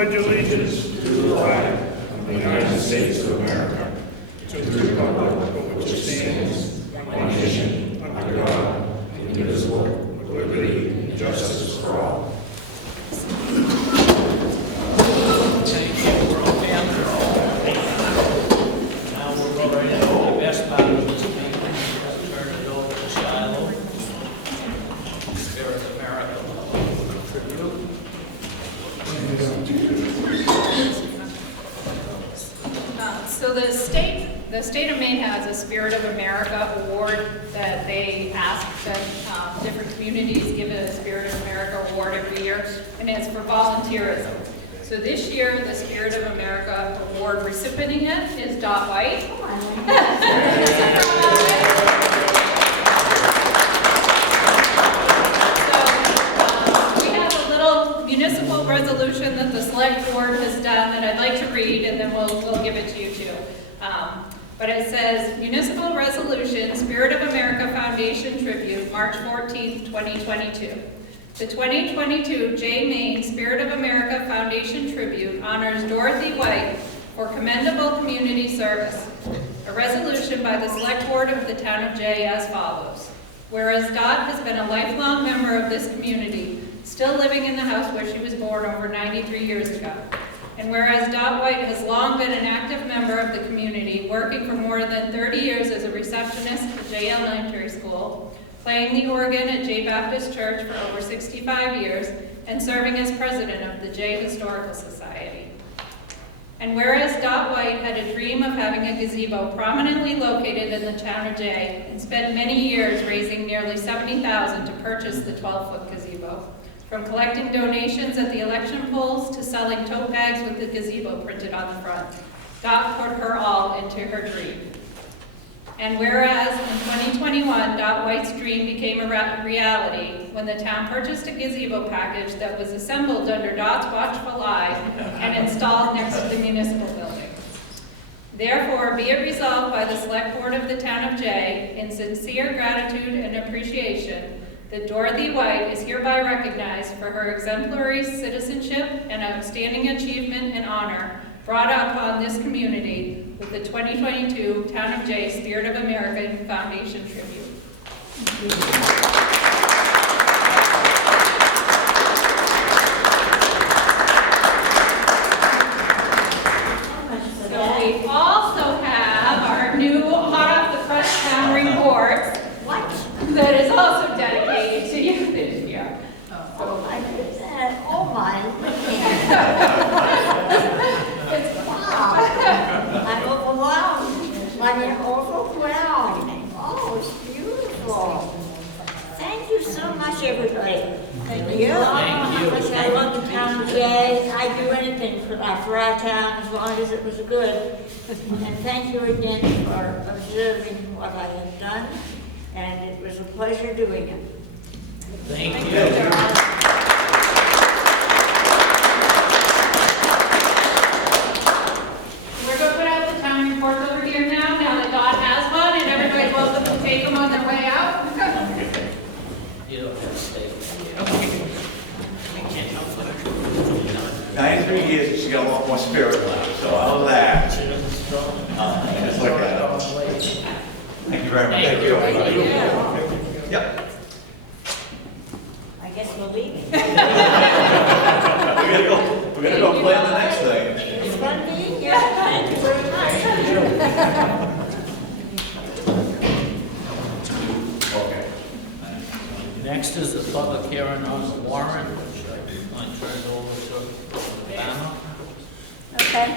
pledge allegiance to the flag of the United States of America, to the republic for which it stands, one nation, under God, indivisible, with liberty and justice for all. Thank you. We're all now we'll go right into the best part of this meeting. Turn it over to Shiloh. Spirit of America. Tribute. So the state of Maine has a Spirit of America award that they ask that different communities give a Spirit of America award every year, and it's for volunteerism. So this year, the Spirit of America award recipient is Dot White. So we have a little municipal resolution that the Select Board has done that I'd like to read, and then we'll give it to you too. But it says, Municipal Resolution, Spirit of America Foundation Tribute, March 14th, 2022. The 2022 J. Maine Spirit of America Foundation Tribute honors Dorothy White for commendable community service. A resolution by the Select Board of the Town of Jay as follows. Whereas Dot has been a lifelong member of this community, still living in the house where she was born over 93 years ago. And whereas Dot White has long been an active member of the community, working for more than 30 years as a receptionist at Jay Elementary School, playing the organ at Jay Baptist Church for over 65 years, and serving as president of the Jay Historical Society. And whereas Dot White had a dream of having a gazebo prominently located in the town of Jay, and spent many years raising nearly $70,000 to purchase the 12-foot gazebo, from collecting donations at the election polls to selling tote bags with the gazebo printed on the front, Dot put her all into her dream. And whereas in 2021, Dot White's dream became a reality when the town purchased a gazebo package that was assembled under Dot's watchful eye and installed next to the municipal building. Therefore, be it resolved by the Select Board of the Town of Jay, in sincere gratitude and appreciation, that Dorothy White is hereby recognized for her exemplary citizenship and outstanding achievement and honor brought upon this community with the 2022 Town of Jay Spirit of America Foundation Tribute. So we also have our new hot off the press town report. That is also dedicated to you this year. Oh, I did that. Oh my. It's wow. I'm overwhelmed. I'm overwhelmed. Oh, it's beautiful. Thank you so much, everybody. Thank you. Thank you. I love the town of Jay. I'd do anything for our town as long as it was good. And thank you again for observing what I have done. And it was a pleasure doing it. Thank you. We're going to put out the town report over here now that Dot has one, and everybody's welcome to take them on their way out. You don't have to stay. I can't help it. 93 years, she's got a lot more spirit left, so I love that. Just like that. Thank you very much. Thank you. Yep. I guess we're leaving. We're gonna go plan the next thing. It's fun being here. Thank you very much. Okay. Next is the public hearing on the warrant, which I turn it over to Anna. Okay.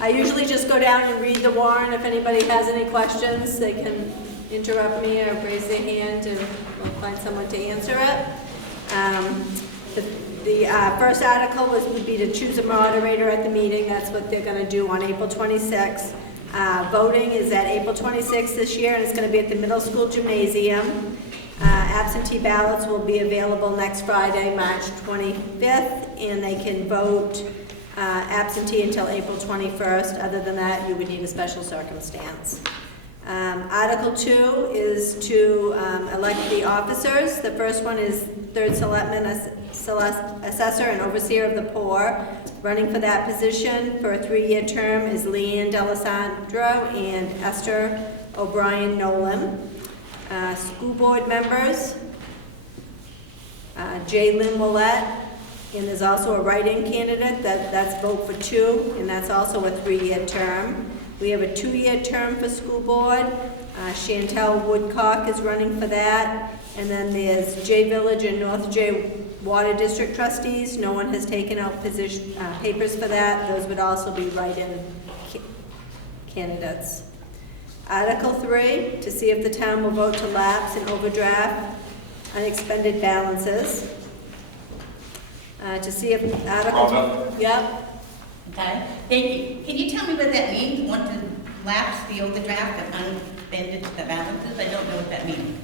I usually just go down and read the warrant. If anybody has any questions, they can interrupt me or raise their hand and we'll find someone to answer it. The first article would be to choose a moderator at the meeting. That's what they're going to do on April 26th. Voting is at April 26th this year, and it's going to be at the middle school gymnasium. Absentee ballots will be available next Friday, March 25th, and they can vote absentee until April 21st. Other than that, you would need a special circumstance. Article 2 is to elect the officers. The first one is third selectman assessor and overseer of the poor. Running for that position for a 3-year term is Leanne D'Alessandro and Esther O'Brien Nolan. School board members, Jalen Willett, and there's also a write-in candidate, that's vote for 2, and that's also a 3-year term. We have a 2-year term for school board. Chantel Woodcock is running for that. And then there's J Village and North J Water District trustees. No one has taken out papers for that. Those would also be write-in candidates. Article 3, to see if the town will vote to lapse and overdraft unexpended balances. To see if Article... Yep. Okay, thank you. Can you tell me what that means, want to lapse the overdraft of unexpended balances? I don't know what that means.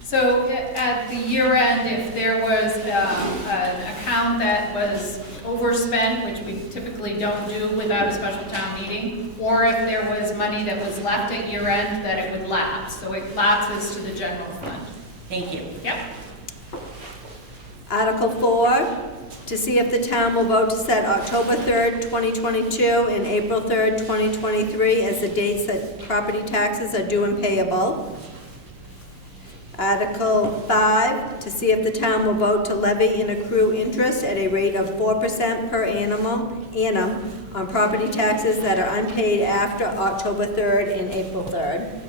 So at the year end, if there was an account that was overspent, which we typically don't do without a special town meeting, or if there was money that was left at year end, that it would lapse. So it lapses to the general fund. Thank you. Yep. Article 4, to see if the town will vote to set October 3rd, 2022 and April 3rd, 2023 as the dates that property taxes are due and payable. Article 5, to see if the town will vote to levy and accrue interest at a rate of 4% per annum on property taxes that are unpaid after October 3rd and April 3rd.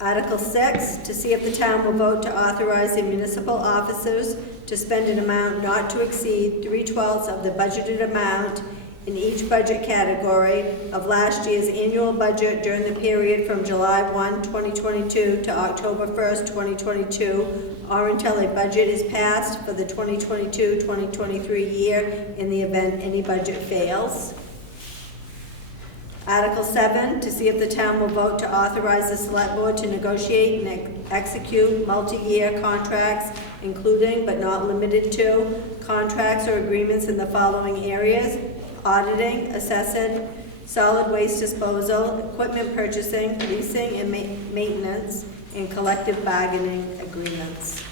Article 6, to see if the town will vote to authorize the municipal officers to spend an amount not to exceed 3/12 of the budgeted amount in each budget category of last year's annual budget during the period from July 1, 2022 to October 1st, 2022, or until a budget is passed for the 2022-2023 year in the event any budget fails. Article 7, to see if the town will vote to authorize the select board to negotiate and execute multi-year contracts, including but not limited to contracts or agreements in the following areas: auditing, assessing, solid waste disposal, equipment purchasing, leasing and maintenance, and collective bargaining agreements.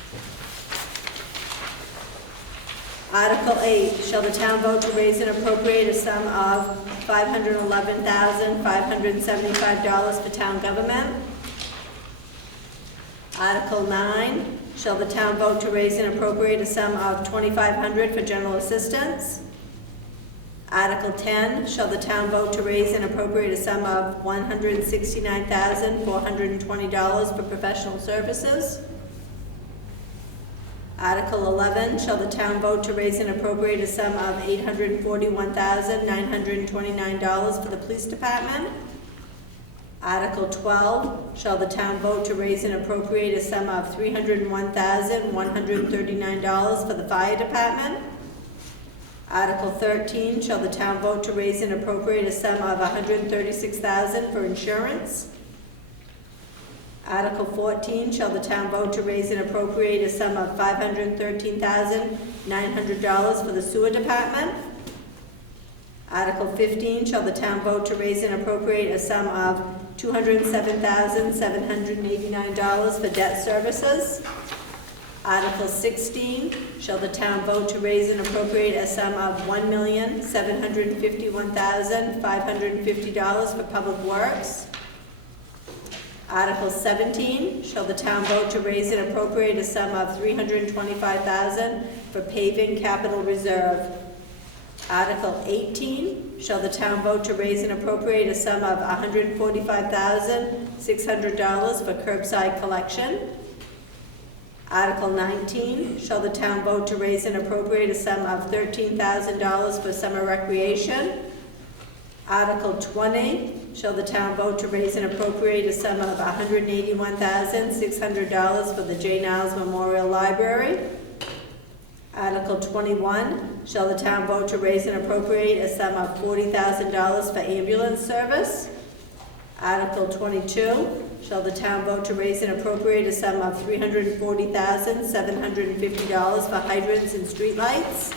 Article 8, shall the town vote to raise and appropriate a sum of $511,575 for town government? Article 9, shall the town vote to raise and appropriate a sum of $2,500 for general assistance? Article 10, shall the town vote to raise and appropriate a sum of $169,420 for professional services? Article 11, shall the town vote to raise and appropriate a sum of $841,929 for the police department? Article 12, shall the town vote to raise and appropriate a sum of $301,139 for the fire department? Article 13, shall the town vote to raise and appropriate a sum of $136,000 for insurance? Article 14, shall the town vote to raise and appropriate a sum of $513,900 for the sewer department? Article 15, shall the town vote to raise and appropriate a sum of $207,789 for debt services? Article 16, shall the town vote to raise and appropriate a sum of $1,751,550 for public works? Article 17, shall the town vote to raise and appropriate a sum of $325,000 for paving capital reserve? Article 18, shall the town vote to raise and appropriate a sum of $145,600 for curbside collection? Article 19, shall the town vote to raise and appropriate a sum of $13,000 for summer recreation? Article 20, shall the town vote to raise and appropriate a sum of $181,600 for the J. Niles Memorial Library? Article 21, shall the town vote to raise and appropriate a sum of $40,000 for ambulance service? Article 22, shall the town vote to raise and appropriate a sum of $340,750 for hydrants and streetlights?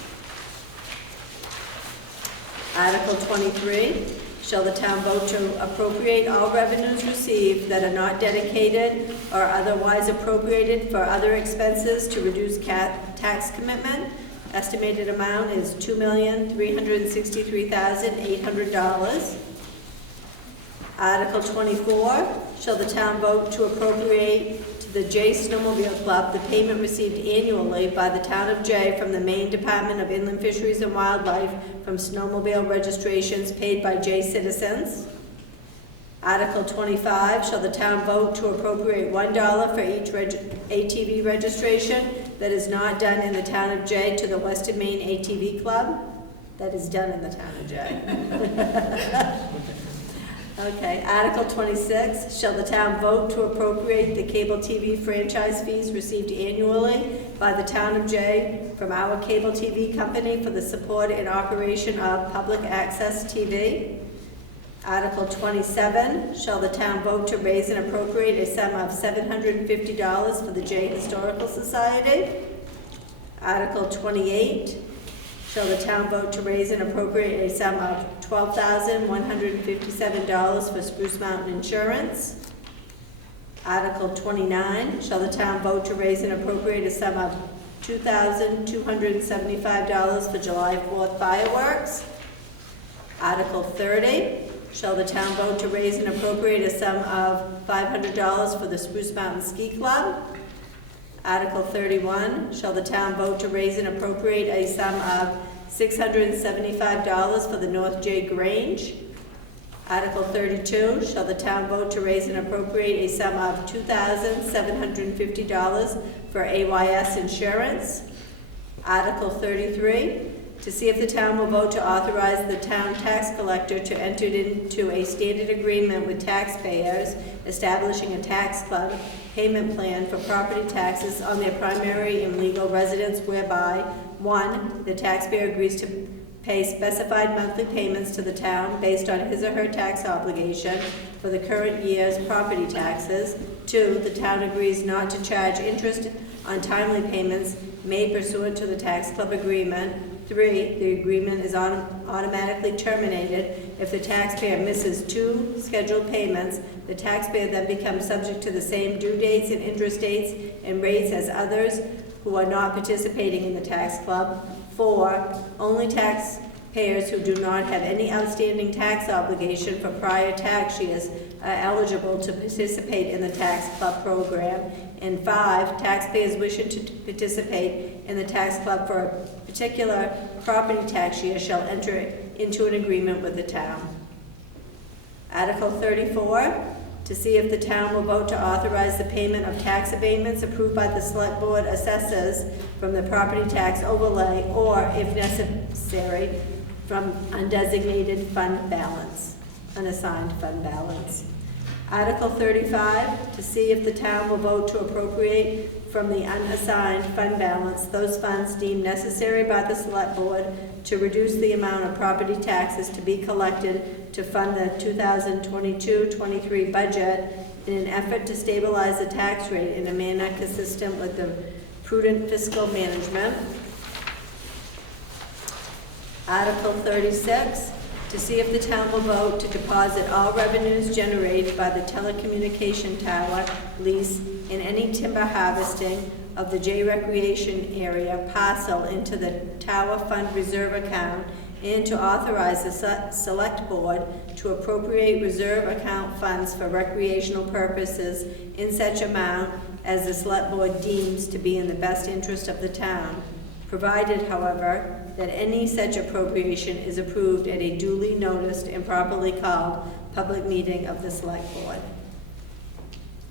Article 23, shall the town vote to appropriate all revenues received that are not dedicated or otherwise appropriated for other expenses to reduce tax commitment. Estimated amount is $2,363,800. Article 24, shall the town vote to appropriate to the Jay Snowmobile Club the payment received annually by the town of Jay from the Maine Department of Inland Fisheries and Wildlife from snowmobile registrations paid by Jay citizens. Article 25, shall the town vote to appropriate $1 for each ATV registration that is not done in the town of Jay to the Western Maine ATV Club? That is done in the town of Jay. Okay, Article 26, shall the town vote to appropriate the cable TV franchise fees received annually by the town of Jay from our cable TV company for the support and operation of public access TV? Article 27, shall the town vote to raise and appropriate a sum of $750 for the Jay Historical Society? Article 28, shall the town vote to raise and appropriate a sum of $12,157 for Spruce Mountain Insurance? Article 29, shall the town vote to raise and appropriate a sum of $2,275 for July 4th fireworks? Article 30, shall the town vote to raise and appropriate a sum of $500 for the Spruce Mountain Ski Club? Article 31, shall the town vote to raise and appropriate a sum of $675 for the North Jay Grange? Article 32, shall the town vote to raise and appropriate a sum of $2,750 for AYS insurance? Article 33, to see if the town will vote to authorize the town tax collector to enter into a standard agreement with taxpayers establishing a tax club payment plan for property taxes on their primary and legal residence whereby 1, the taxpayer agrees to pay specified monthly payments to the town based on his or her tax obligation for the current year's property taxes. 2, the town agrees not to charge interest on timely payments made pursuant to the tax club agreement. 3, the agreement is automatically terminated if the taxpayer misses 2 scheduled payments. The taxpayer then becomes subject to the same due dates and interest dates and rates as others who are not participating in the tax club. 4, only taxpayers who do not have any outstanding tax obligation for prior tax years are eligible to participate in the tax club program. And 5, taxpayers wishing to participate in the tax club for a particular property tax year shall enter into an agreement with the town. Article 34, to see if the town will vote to authorize the payment of tax abatements approved by the Select Board assessors from the property tax overlay or, if necessary, from undesignated fund balance, unassigned fund balance. Article 35, to see if the town will vote to appropriate from the unassigned fund balance those funds deemed necessary by the Select Board to reduce the amount of property taxes to be collected to fund the 2022-23 budget in an effort to stabilize the tax rate in a manner consistent with the prudent fiscal management. Article 36, to see if the town will vote to deposit all revenues generated by the telecommunication tower lease in any timber harvesting of the Jay Recreation Area parcel into the Tower Fund Reserve account and to authorize the Select Board to appropriate reserve account funds for recreational purposes in such amount as the Select Board deems to be in the best interest of the town, provided, however, that any such appropriation is approved at a duly noticed and properly called public meeting of the Select Board.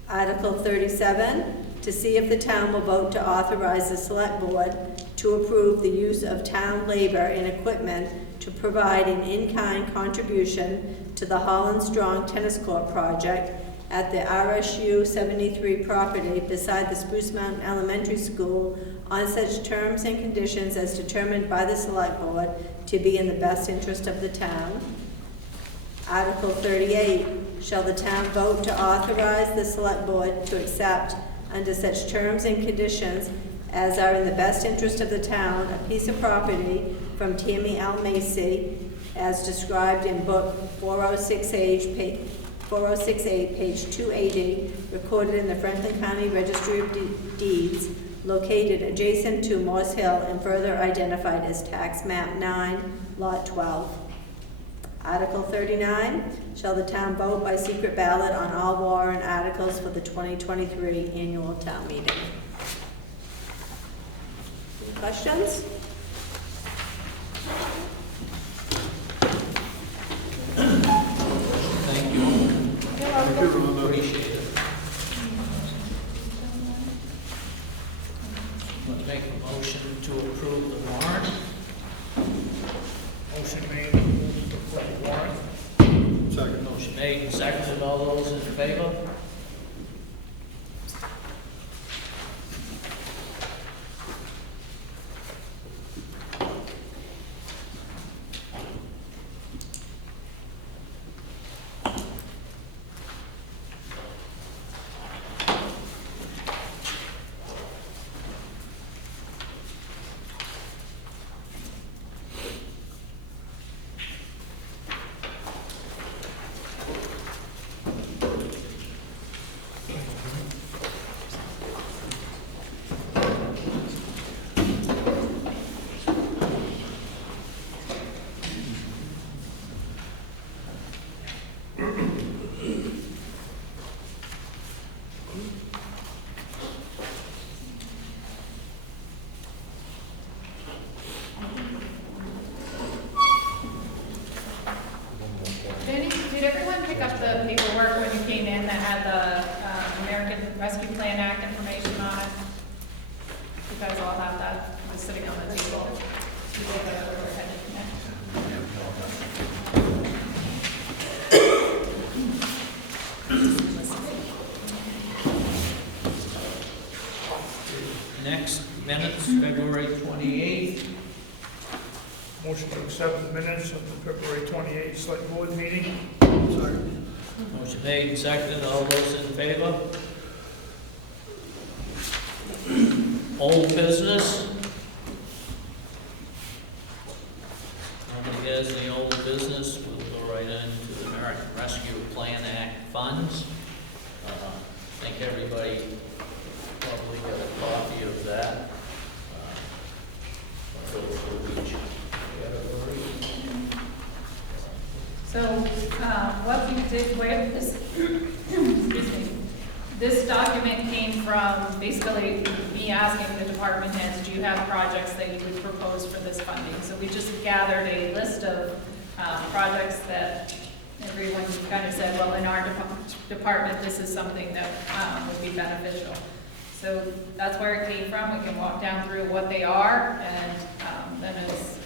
Article 37, to see if the town will vote to authorize the Select Board to approve the use of town labor and equipment to provide an in-kind contribution to the Holland Strong Tennis Court project at the RSU 73 property beside the Spruce Mountain Elementary School on such terms and conditions as determined by the Select Board to be in the best interest of the town. Article 38, shall the town vote to authorize the Select Board to accept under such terms and conditions as are in the best interest of the town, a piece of property from Tammy L. Macy, as described in book 406A, page 280, recorded in the Franklin County Registry of Deeds, located adjacent to Morse Hill and further identified as tax map 9, lot 12. Article 39, shall the town vote by secret ballot on all warrant articles for the 2023 annual town meeting? Any questions? Thank you. Appreciate it. Let's make a motion to approve the warrant. Motion made to approve the warrant. Second. Motion made and seconded. All those in favor? Did everyone pick up the paperwork when you came in that had the American Rescue Plan Act information on it? You guys all have that? It was sitting on the table. You did have it overhead. Next, minutes, February 28th. Motion to accept the minutes of the February 28th select board meeting. Motion made and seconded. All those in favor? Old business? Nobody has any old business. We'll go right into the American Rescue Plan Act funds. I think everybody probably got a copy of that. I'll go through each category. So, what we did with this, excuse me, this document came from basically me asking the department heads, do you have projects that you would propose for this funding? So we just gathered a list of projects that everyone kind of said, well, in our department, this is something that would be beneficial. So that's where it came from. We can walk down through what they are, and then as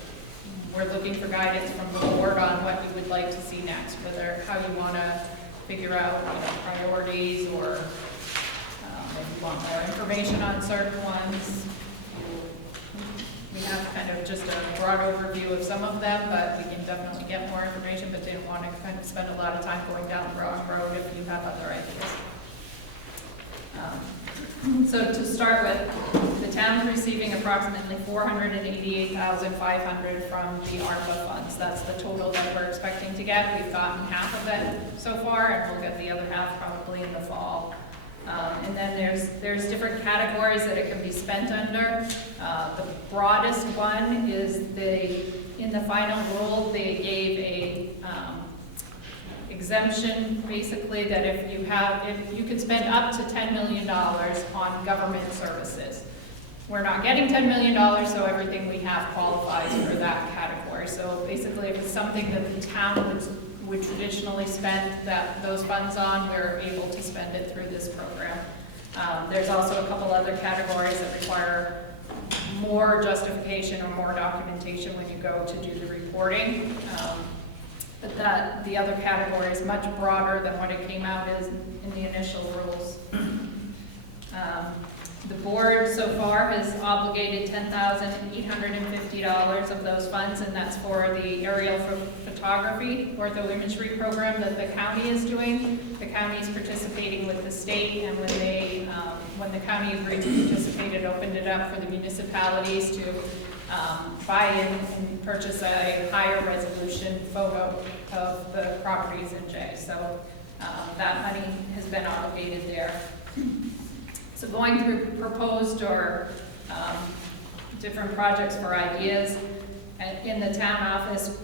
we're looking for guidance from the board on what you would like to see next, whether how you want to figure out priorities, or if you want more information on certain ones. We have kind of just a broad overview of some of them, but we can definitely get more information, but didn't want to kind of spend a lot of time going down the wrong road if you have other ideas. So to start with, the town's receiving approximately $488,500 from the ARPA funds. That's the total that we're expecting to get. We've gotten half of it so far, and we'll get the other half probably in the fall. And then there's different categories that it can be spent under. The broadest one is in the final rule, they gave a exemption, basically, that if you can spend up to $10 million on government services. We're not getting $10 million, so everything we have qualifies for that category. So basically, if it's something that the town would traditionally spend those funds on, we're able to spend it through this program. There's also a couple other categories that require more justification or more documentation when you go to do the reporting. But the other category is much broader than what it came out as in the initial rules. The board so far has obligated $10,850 of those funds, and that's for the aerial photography ortho-imagery program that the county is doing. The county is participating with the state, and when the county agreed to participate, it opened it up for the municipalities to buy in and purchase a higher resolution photo of the properties in J. So that money has been obligated there. So going through proposed or different projects for ideas, in the town office,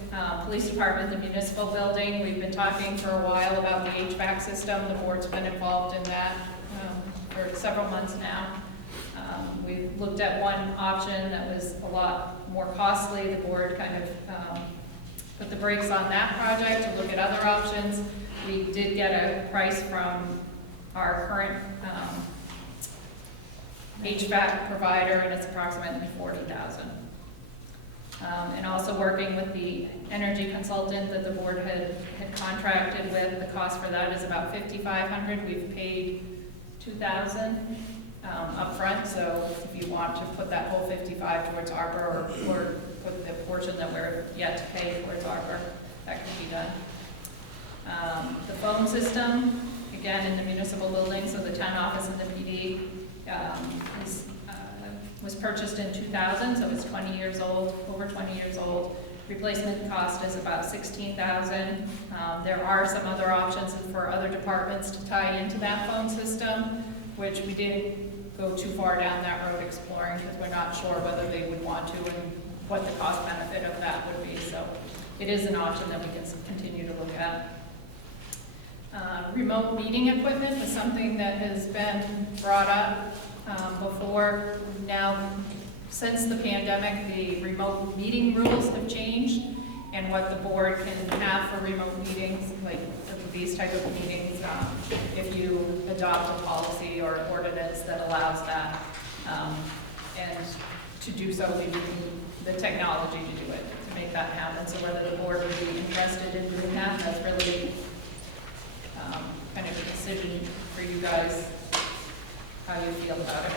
police department, the municipal building, we've been talking for a while about the HVAC system. The board's been involved in that for several months now. We looked at one option that was a lot more costly. The board kind of put the brakes on that project to look at other options. We did get a price from our current HVAC provider, and it's approximately $40,000. And also working with the energy consultant that the board had contracted with, the cost for that is about $5,500. We've paid $2,000 upfront, so if you want to put that whole $55,000 towards ARPA or put the portion that we're yet to pay towards ARPA, that can be done. The phone system, again, in the municipal building, so the town office and the PD, was purchased in 2000, so it's 20 years old, over 20 years old. Replacement cost is about $16,000. There are some other options for other departments to tie into that phone system, which we didn't go too far down that road exploring because we're not sure whether they would want to and what the cost benefit of that would be. So it is an option that we can continue to look at. Remote meeting equipment is something that has been brought up before. Now, since the pandemic, the remote meeting rules have changed, and what the board can have for remote meetings, like these type of meetings, if you adopt a policy or ordinance that allows that, and to do so, we need the technology to do it, to make that happen. So whether the board would be interested in doing that, that's really kind of a decision for you guys, how you feel about it.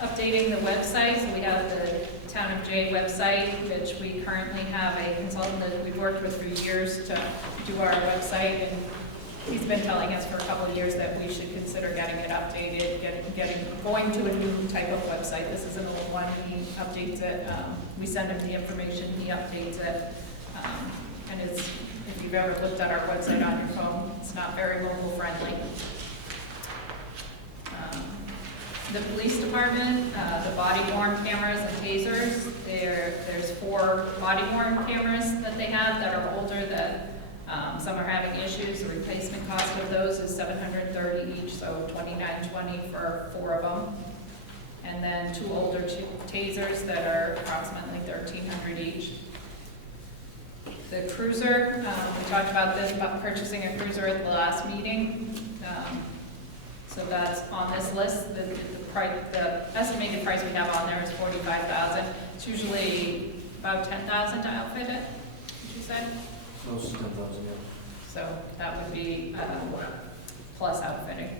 Updating the website, so we have the Town of Jay website, which we currently have a consultant that we've worked with for years to do our website, and he's been telling us for a couple of years that we should consider getting it updated, going to a new type of website. This is an old one, he updates it, we send him the information, he updates it, and it's, if you've ever looked at our website on your phone, it's not very mobile friendly. The police department, the body-worn cameras and tasers, there's 4 body-worn cameras that they have that are older that some are having issues. The replacement cost of those is $730 each, so $2,920 for 4 of them. And then 2 older tasers that are approximately $1,300 each. The cruiser, we talked about this, about purchasing a cruiser at the last meeting. So that's on this list. The estimated price we have on there is $45,000. It's usually about $10,000 to outfit it, would you say? Close to 10,000, yeah. So that would be plus outfitting.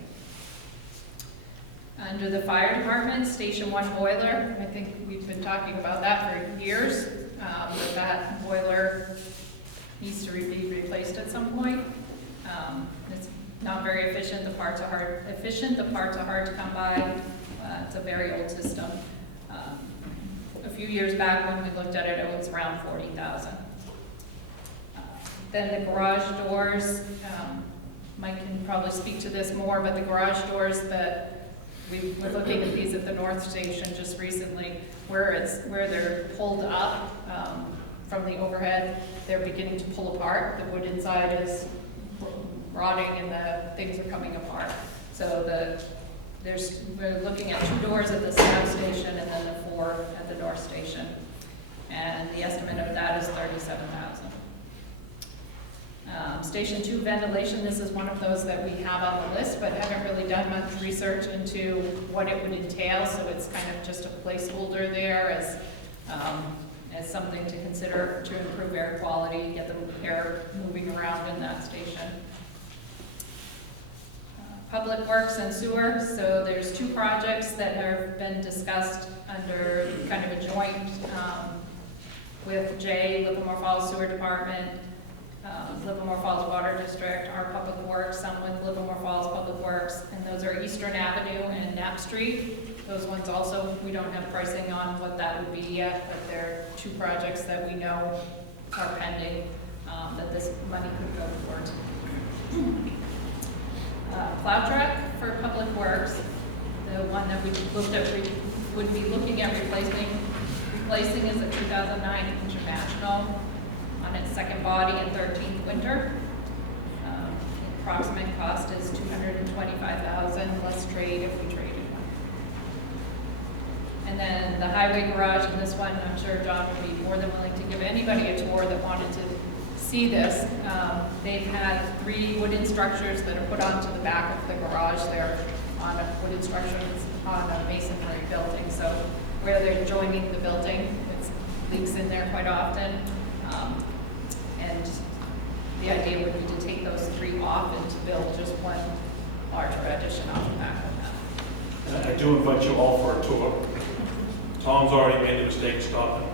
Under the fire department, Station 1 boiler, I think we've been talking about that for years. But that boiler needs to be replaced at some point. It's not very efficient. The parts are hard to come by. It's a very old system. A few years back when we looked at it, it was around $40,000. Then the garage doors, Mike can probably speak to this more, but the garage doors that we were looking at these at the North Station just recently, where they're pulled up from the overhead, they're beginning to pull apart. The wood inside is rotting and the things are coming apart. So we're looking at 2 doors at the South Station and then the 4 at the North Station. And the estimate of that is $37,000. Station 2 ventilation, this is one of those that we have on the list, but haven't really done much research into what it would entail, so it's kind of just a placeholder there as something to consider to improve air quality, get the air moving around in that station. Public Works and Sewer, so there's two projects that have been discussed under kind of a joint, with Jay, Livermore Falls Sewer Department, Livermore Falls Water District, our Public Works, some with Livermore Falls Public Works, and those are Eastern Avenue and Knapp Street. Those ones also, we don't have pricing on what that would be yet, but they're two projects that we know are pending, that this money could go towards. Plow truck for Public Works, the one that we looked at, would be looking at replacing is a 2009 International on its second body and 13th winter. Approximate cost is $225,000 plus trade if we traded one. And then the highway garage, and this one, I'm sure John would be more than willing to give anybody a tour that wanted to see this. They've had 3 wooden structures that are put onto the back of the garage. They're on a wooden structure on a masonry building. So where they're joining the building, it leaks in there quite often. And the idea would be to take those 3 off and to build just one larger addition off the back of that. And I do invite you all for a tour. Tom's already made the mistake of stopping.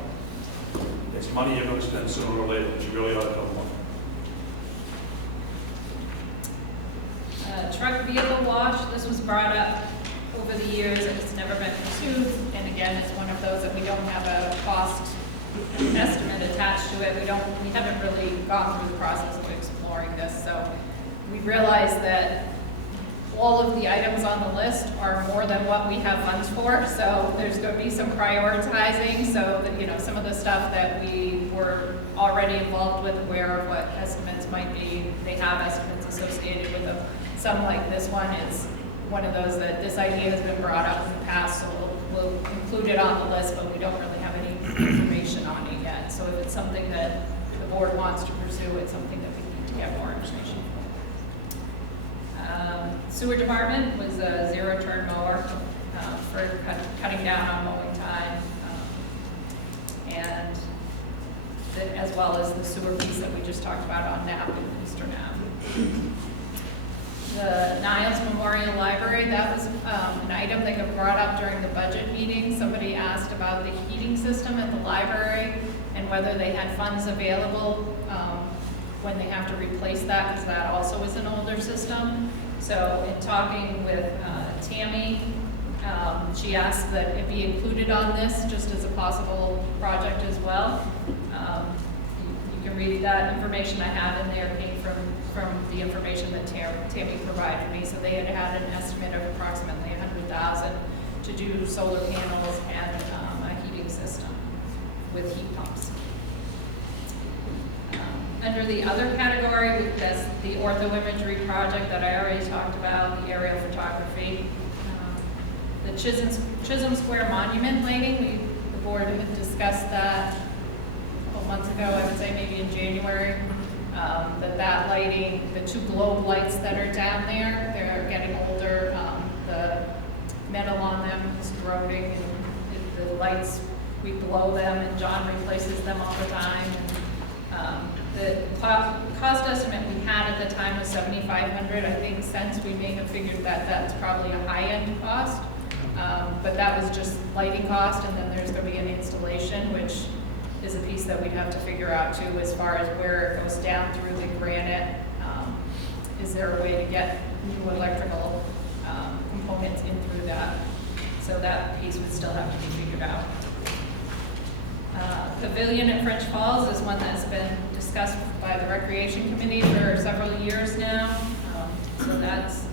It's money you're going to spend sooner or later, but you really ought to know one. Truck vehicle wash, this was brought up over the years and it's never been pursued. And again, it's one of those that we don't have a cost estimate attached to it. We haven't really gone through the process of exploring this. So we realized that all of the items on the list are more than what we have funds for. So there's going to be some prioritizing so that, you know, some of the stuff that we were already involved with, aware of what estimates might be, they have estimates associated with them. Some like this one is one of those that this idea has been brought up in the past, so we'll include it on the list, but we don't really have any information on it yet. So if it's something that the board wants to pursue, it's something that we need to get more information for. Sewer department was a 0-turn mower for cutting down on mowing time, and as well as the sewer piece that we just talked about on Knapp and Eastern Ave. The Niles Memorial Library, that was an item that got brought up during the budget meeting. Somebody asked about the heating system at the library and whether they had funds available when they have to replace that, because that also is an older system. So in talking with Tammy, she asked that it be included on this just as a possible project as well. You can read that information I have in there came from the information that Tammy provided me. So they had had an estimate of approximately $100,000 to do solar panels and a heating system with heat pumps. Under the other category, that's the orthoimagery project that I already talked about, the aerial photography. The Chisholm Square Monument lighting, the board had discussed that a couple months ago, I would say maybe in January. That lighting, the 2 globe lights that are down there, they're getting older. The metal on them is corroding, and the lights, we blow them, and John replaces them all the time. And, the cost estimate we had at the time was $7,500. I think since we may have figured that that's probably a high-end cost, but that was just lighting cost, and then there's going to be an installation, which is a piece that we'd have to figure out too, as far as where it goes down through the granite. Is there a way to get new electrical components in through that? So that piece would still have to be figured out. Pavilion at French Falls is one that's been discussed by the Recreation Committee for several years now. So that's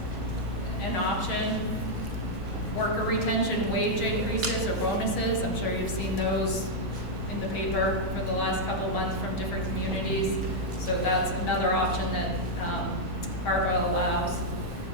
an option. Worker retention, wage increases or bonuses. I'm sure you've seen those in the paper for the last couple of months from different communities. So that's another option that ARPA allows.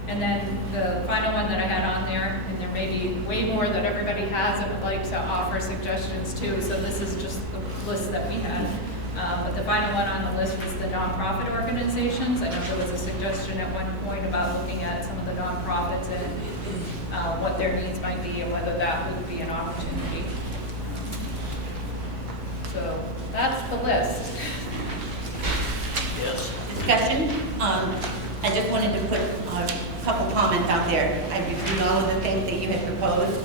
And then the final one that I had on there, and there may be way more that everybody has and would like to offer suggestions too. So this is just the list that we had. But the final one on the list was the nonprofit organizations. I know there was a suggestion at one point about looking at some of the nonprofits and what their needs might be and whether that would be an opportunity. So that's the list. Yes. Discussion, I just wanted to put couple comments out there. I reviewed all of the things that you had proposed,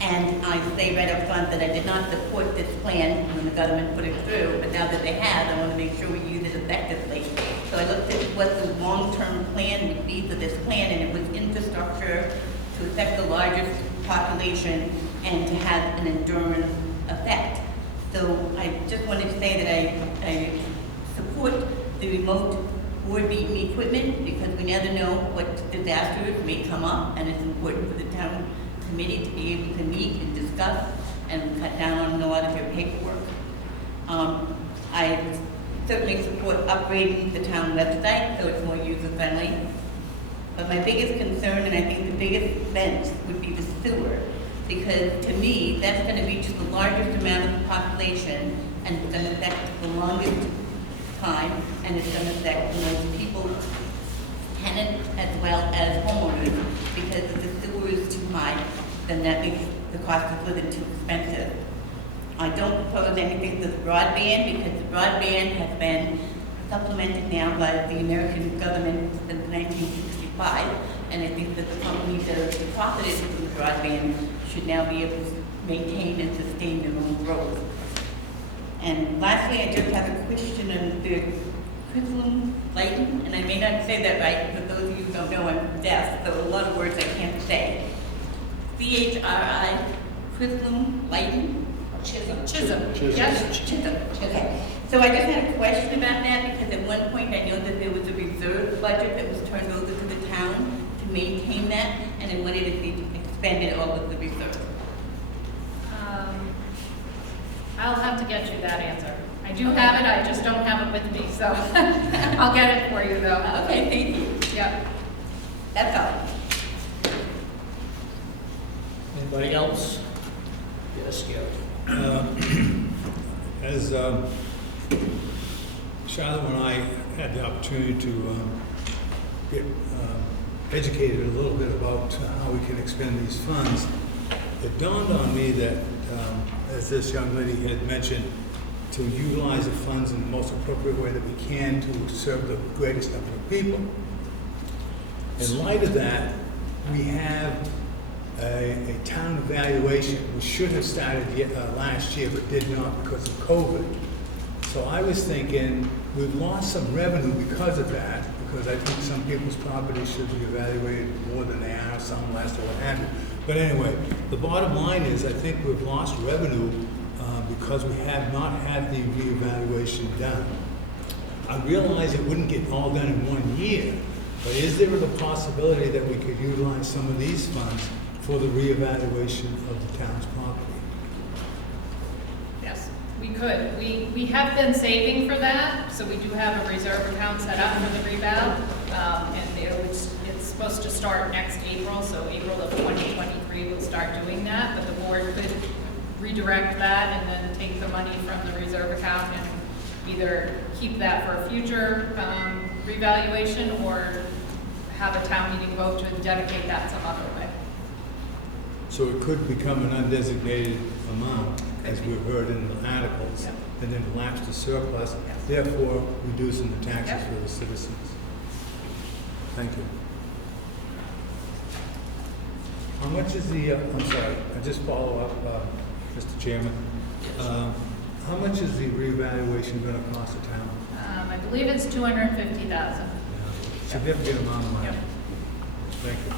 and I say right up front that I did not support this plan when the government put it through, but now that they have, I want to make sure we use it effectively. So I looked at what the long-term plan would be for this plan, and it was infrastructure to affect the largest population and to have an enduring effect. So I just wanted to say that I support the remote board meeting equipment because we never know what disasters may come up, and it's important for the town committee to be able to meet and discuss and cut down on a lot of your paperwork. I certainly support upgrading the town website so it's more user-friendly. But my biggest concern, and I think the biggest expense, would be the sewer. Because to me, that's going to reach the largest amount of the population, and it's going to affect the longest time, and it's going to affect the most people, tenants as well as homeowners, because if the sewer is too high, then that makes the cost of living too expensive. I don't propose anything for the broadband, because the broadband has been supplemented now by the American government since 1965, and I think that the companies that are profited from the broadband should now be able to maintain and sustain their own growth. And lastly, I just have a question on the curriculum lighting, and I may not say that right, but those of you who don't know, I'm deaf, so a lot of words I can't say. CHRI, curriculum lighting? Chisholm. Chisholm. Yes. Chisholm. Okay. So I just had a question about that because at one point I know that there was a reserve budget that was turned over to the town to maintain that, and I wanted it to be expended all of the reserve. I'll have to get you that answer. I do have it, I just don't have it with me, so I'll get it for you though. Okay, thank you. Yep. That's all. Anybody else? Yes, Gary. As Charlotte and I had the opportunity to get educated a little bit about how we can expend these funds, it dawned on me that, as this young lady had mentioned, to utilize the funds in the most appropriate way that we can to serve the greatest number of people. In light of that, we have a town evaluation, which should have started last year, but did not because of COVID. So I was thinking, we've lost some revenue because of that, because I think some people's properties should be evaluated more than they are, some less, or what have you. But anyway, the bottom line is, I think we've lost revenue because we have not had the reevaluation done. I realize it wouldn't get all done in 1 year, but is there the possibility that we could utilize some of these funds for the reevaluation of the town's property? Yes, we could. We have been saving for that, so we do have a reserve account set up for the reval, and it's supposed to start next April, so April of 2023 we'll start doing that, but the board could redirect that and then take the money from the reserve account and either keep that for a future revaluation or have a town meeting vote to dedicate that some other way. So it could become an undesignated amount, as we've heard in the articles, Yep. and then lapse to surplus, Yep. therefore reducing the taxes Yep. for the citizens. Thank you. How much is the, I'm sorry, I just follow up, Mr. Chairman. How much is the reevaluation going to cost the town? I believe it's $250,000. Significant amount of money. Yep. Thank you.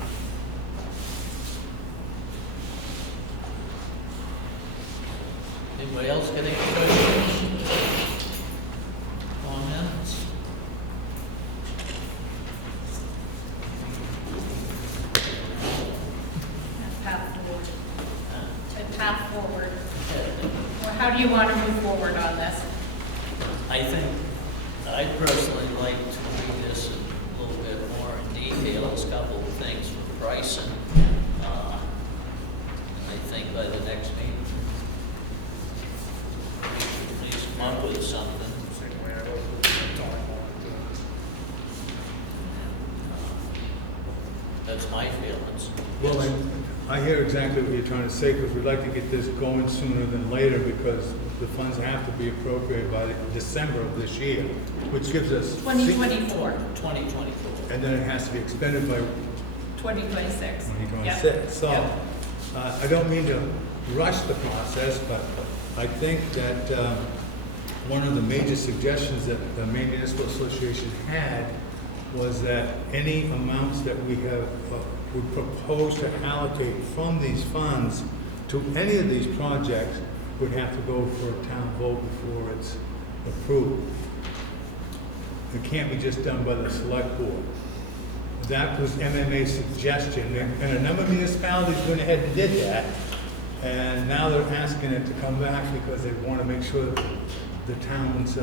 Anybody else got any questions? Comments? Path forward. Uh, A path forward. yeah. Or how do you want to move forward on this? I think, I'd personally like to read this a little bit more in detail, there's a couple of things for pricing. I think by the next meeting, please come up with something. That's my feelings. Well, I hear exactly what you're trying to say, because we'd like to get this going sooner than later, because the funds have to be appropriated by December of this year, which gives us... 2024. 2024. And then it has to be expended by 2026. 2026. So, Yep. I don't mean to rush the process, but I think that one of the major suggestions that the Maine Municipal Association had was that any amounts that we have, would propose to allocate from these funds to any of these projects would have to go for a town vote before it's approved. It can't be just done by the select board. That was MMA's suggestion, and a number of municipalities went ahead and did that, and now they're asking it to come back because they want to make sure that the town's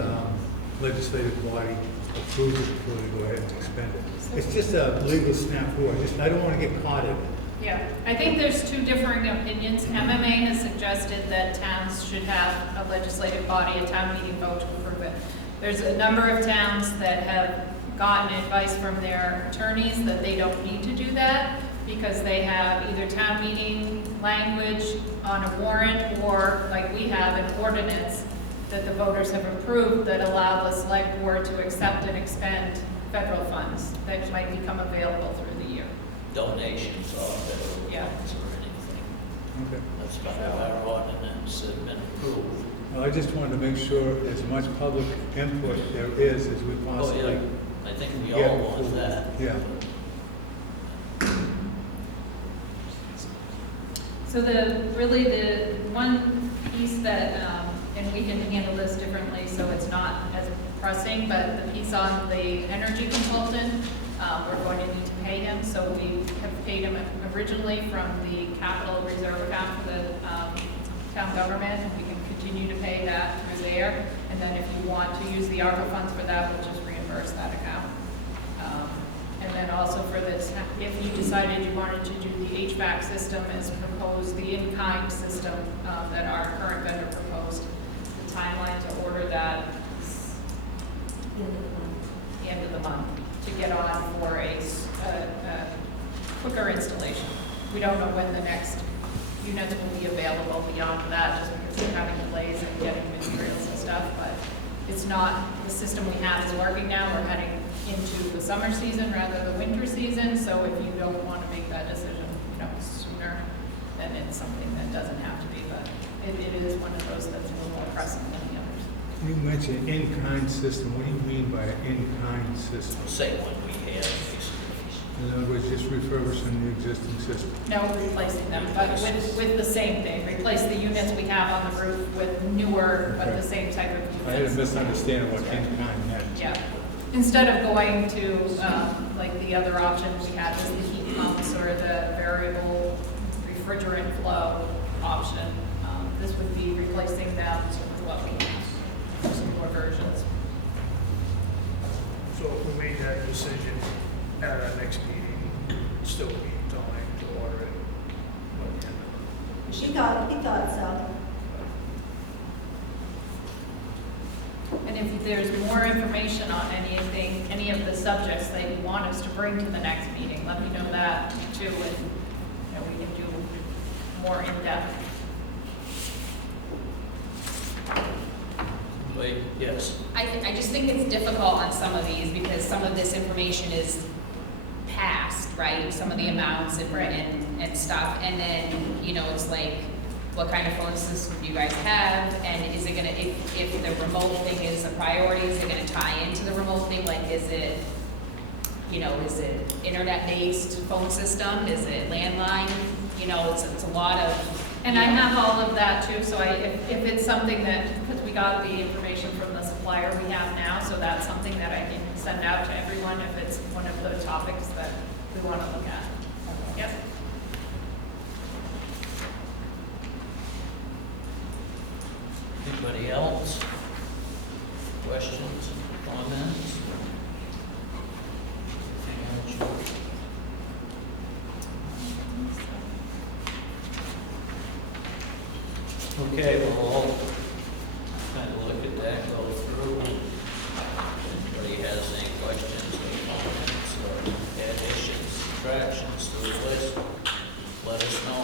legislative body approves it before they go ahead and expend it. It's just a legal snafu. I don't want to get caught in it. Yeah, I think there's two differing opinions. MMA has suggested that towns should have a legislative body, a town meeting vote to approve it. There's a number of towns that have gotten advice from their attorneys that they don't need to do that because they have either town meeting language on a warrant or, like we have, an ordinance that the voters have approved that allow the select board to accept and expend federal funds that might become available through the year. Donations or federal Yeah. funds or anything. Okay. That's part of our ordinance that have been approved. Well, I just wanted to make sure as much public input there is as we Oh, possibly yeah, I think we get all want before- that. Yeah. So really the one piece that, and we can handle this differently, so it's not as pressing, but the piece on the energy consultant, we're going to need to pay him. So we have paid him originally from the capital reserve account for the town government. We can continue to pay that through there. And then if you want to use the ARPA funds for that, we'll just reimburse that account. And then also for this, if you decided you wanted to do the HVAC system as proposed, the in-kind system that our current vendor proposed, the timeline to order that is the end of the month to get on for a quicker installation. We don't know when the next units will be available beyond that, just because we're having delays in getting materials and stuff, but it's not, the system we have is working now. We're heading into the summer season rather than the winter season, so if you don't want to make that decision, sooner, then it's something that doesn't have to be, but it is one of those that's a little more pressing than the others. You mentioned in-kind system. What do you mean by an in-kind system? Say what we have, basically. In other words, just refurbishing the existing system. No, replacing them, but with the same thing, replace the units we have on the roof with newer, but the same type of units. I had a misunderstanding what in-kind meant. Yeah, instead of going to, like the other options we had, was the heat pumps or the variable refrigerant flow option. This would be replacing them with what we have, some more versions. So if we made that decision at our next meeting, still be time to order it. But, yeah. He thought so. And if there's more information on anything, any of the subjects that you want us to bring to the next meeting, let me know that too, and we can do more in-depth. Wait, yes. I just think it's difficult on some of these because some of this information is past, right? Some of the amounts and stuff. And then, it's like, what kind of phone system do you guys have? And is it gonna, if the remote thing is a priority, is it gonna tie into the remote thing? Like, is it internet-based phone system? Is it landline? It's a lot of. And I have all of that too, so if it's something that, because we got the information from the supplier we have now, so that's something that I can send out to everyone if it's one of the topics that we want to look at. Yes? Anybody else? Questions, comments? Okay, we'll all kind of look at that, go through. Anybody has any questions or comments or additions, subtractions to the list, let us know.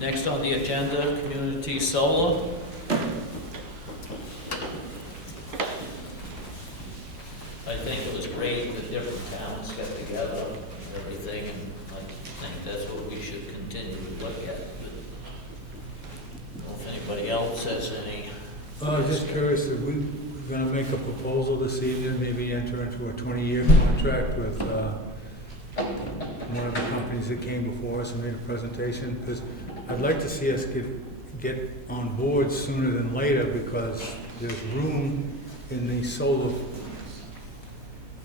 Next on the agenda, community solar. I think else has any? Just curious, are we gonna make a proposal this evening, maybe enter into a 20-year contract with, one of the companies that came before us and made a presentation? Because I'd like to see us get on board sooner than later, because there's room in these solar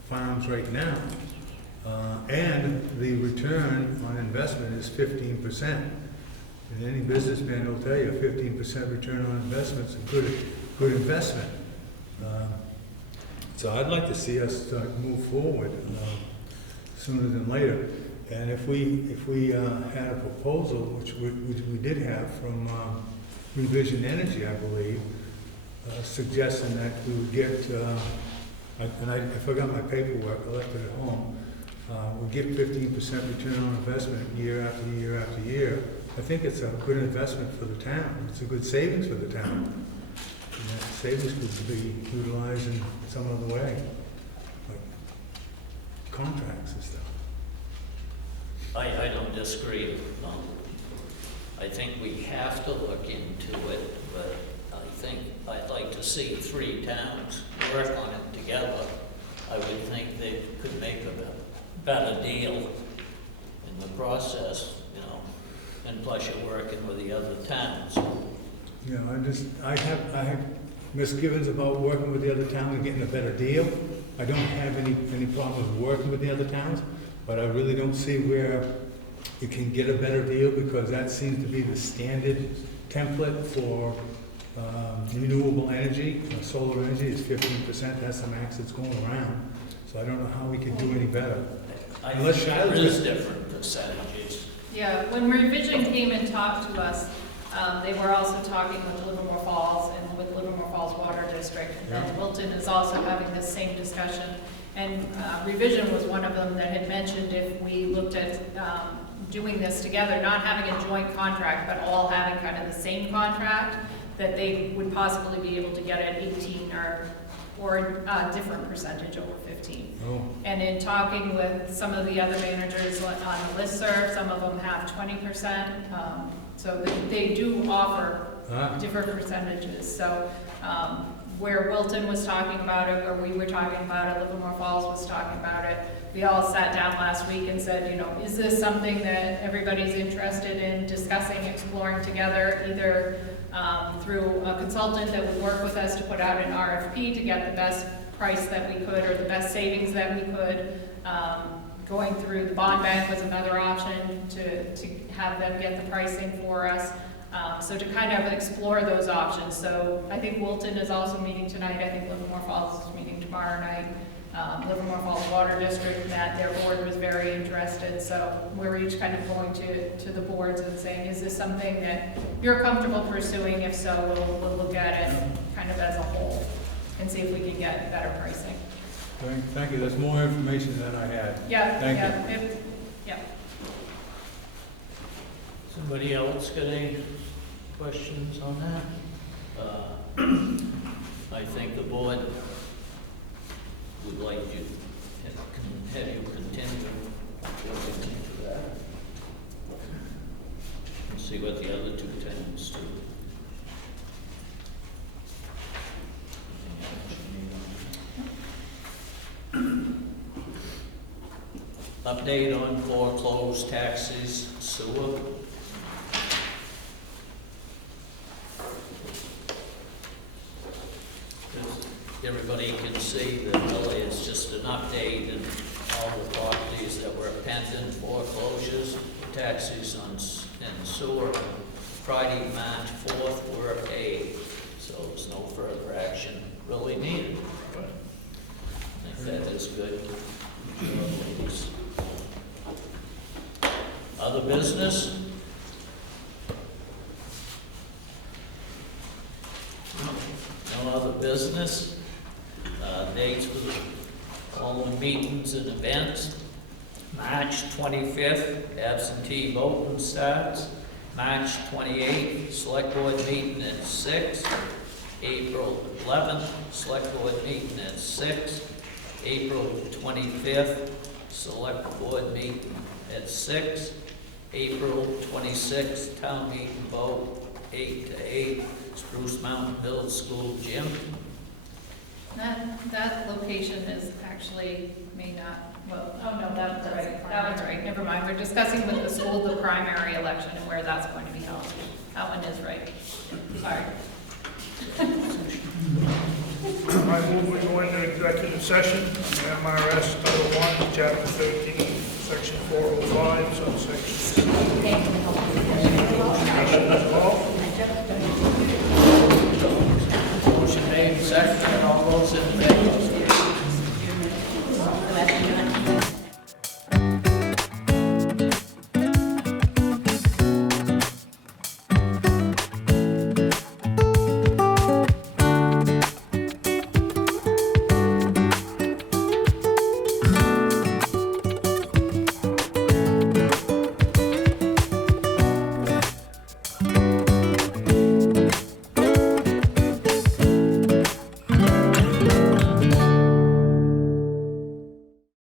farms right now. And the return on investment is 15%. And any businessman will tell you 15% return on investment is a good investment. So I'd like to see us move forward sooner than later. And if we had a proposal, which we did have from Revision Energy, I believe, suggesting that we would get, and I forgot my paperwork, I left it at home, we get 15% return on investment year after year after year. I think it's a good investment for the town. It's a good savings for the town. And that savings could be utilized in some other way, like contracts and stuff. I don't disagree. I think we have to look into it, but I think I'd like to see 3 towns work on it together. I would think they could make a better deal in the process, you know, and plus you're working with the other towns. You know, I have misgivings about working with the other towns and getting a better deal. I don't have any problems working with the other towns, but I really don't see where you can get a better deal, because that seems to be the standard template for renewable energy. Solar energy is 15%, that's the max that's going around. So I don't know how we can do any better. I Unless think there Shiloh's is different percentages. Yeah, when Revision came and talked to us, they were also talking with Livermore Falls and with Livermore Falls Water District. Yeah. And Wilton is also having the same discussion. And Revision was one of them that had mentioned if we looked at doing this together, not having a joint contract, but all having kind of the same contract, that they would possibly be able to get at 18 or a different percentage over 15. Oh, And in talking with some of the other managers on the listserv, some of them have 20%. So they do offer different percentages. So where Wilton was talking about it, where we were talking about it, Livermore Falls was talking about it, we all sat down last week and said, you know, is this something that everybody's interested in discussing, exploring together, either through a consultant that would work with us to put out an RFP to get the best price that we could, or the best savings that we could. Going through the bond bank was another option to have them get the pricing for us. So to kind of explore those options. So I think Wilton is also meeting tonight. I think Livermore Falls is meeting tomorrow night. Livermore Falls Water District met, their board was very interested. So we're each kind of going to the boards and saying, is this something that you're comfortable pursuing? If so, we'll look at it kind of as a whole and see if we can get better pricing. thank you. That's more information than I had. Yeah, Thank yeah, you. yeah. Somebody else got any questions on that? I think the board would like you, have you continue looking into that. And see what the other 2 towns do. Update on foreclosed taxes, sewer. Everybody can see that really it's just an update, and all the properties that were pending foreclosures, taxes on and sewer, Friday, March 4th were paid, so there's no further action really needed. But I think that is good. Ladies. Other business? No other business? Dates for all the meetings and events. March 25th, absentee voting starts. March 28th, select board meeting at 6. April 11th, select board meeting at 6. April 25th, select board meeting at 6. April 26th, town meeting vote 8 to 8. Spruce Mountain Hills School Gym. That location is actually may not, well, oh no, that's right, that one's right, never mind. We're discussing with the school the primary election and where that's going to be held. That one is right. Sorry. I move we go into executive session, MRS Title 1, Chapter 13, Section 405, subsection C. Discussion is called.